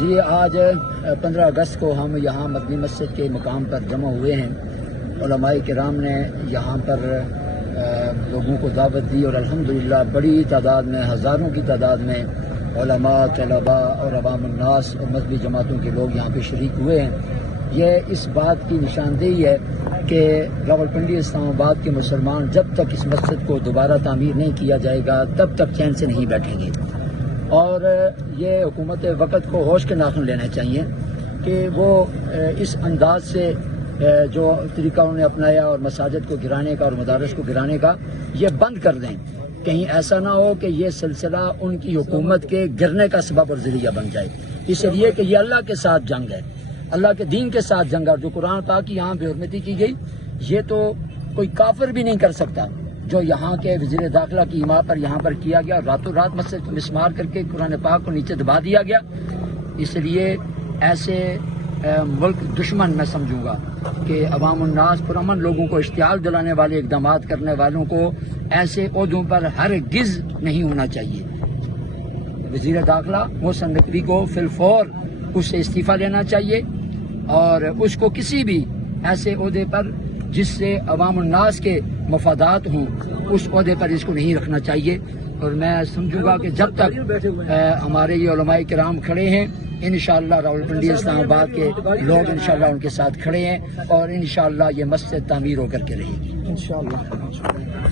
جی آج 15 اگست کو ہم یہاں مدنی مسجد کے مقام پر جمع ہوئے ہیں۔ علماء کرام نے یہاں پر لوگوں کو دعوت دی اور الحمدللہ بڑی تعداد میں، ہزاروں کی تعداد میں علماء، طلباء اور عوام الناس اور مذہبی جماعتوں کے لوگ یہاں پہ شریک ہوئے ہیں۔ یہ اس بات کی نشاندہی ہے کہ راولپنڈی اسلام آباد کے مسلمان جب تک اس مسجد کو دوبارہ تعمیر نہیں کیا جائے گا تب تک چین سے نہیں بیٹھیں گے، اور یہ حکومت وقت کو ہوش کے ناخن لینا چاہیے کہ وہ اس انداز سے جو طریقہ انہوں نے اپنایا اور مساجد کو گرانے کا اور مدارس کو گرانے کا، یہ بند کر دیں۔ کہیں ایسا نہ ہو کہ یہ سلسلہ ان کی حکومت کے گرنے کا سبب اور ذریعہ بن جائے، اس لیے کہ یہ اللہ کے ساتھ جنگ ہے، اللہ کے دین کے ساتھ جنگ ہے۔ جو قرآن پاک کی یہاں بے حرمتی کی گئی، یہ تو کوئی کافر بھی نہیں کر سکتا۔ جو یہاں کے وزیر داخلہ کی حمایت پر یہاں پر کیا گیا، راتوں رات مسجد کو مسمار کر کے قرآن پاک کو نیچے دبا دیا گیا، اس لیے ایسے ملک دشمن میں سمجھوں گا کہ عوام الناس پرامن لوگوں کو اشتعال دلانے والے اقدامات کرنے والوں کو ایسے عہدوں پر ہرگز نہیں ہونا چاہیے۔ وزیر داخلہ محسن نقوی کو فی الفور اس سے استعفیٰ لینا چاہیے، اور اس کو کسی بھی ایسے عہدے پر جس سے عوام الناس کے مفادات ہوں اس عہدے پر اس کو نہیں رکھنا چاہیے۔ اور میں سمجھوں گا کہ جب تک ہمارے یہ علماء کرام کھڑے ہیں، انشاءاللہ راولپنڈی اسلام آباد کے لوگ انشاءاللہ ان کے ساتھ کھڑے ہیں، اور انشاءاللہ یہ مسجد تعمیر ہو کر کے رہے گی انشاءاللہ۔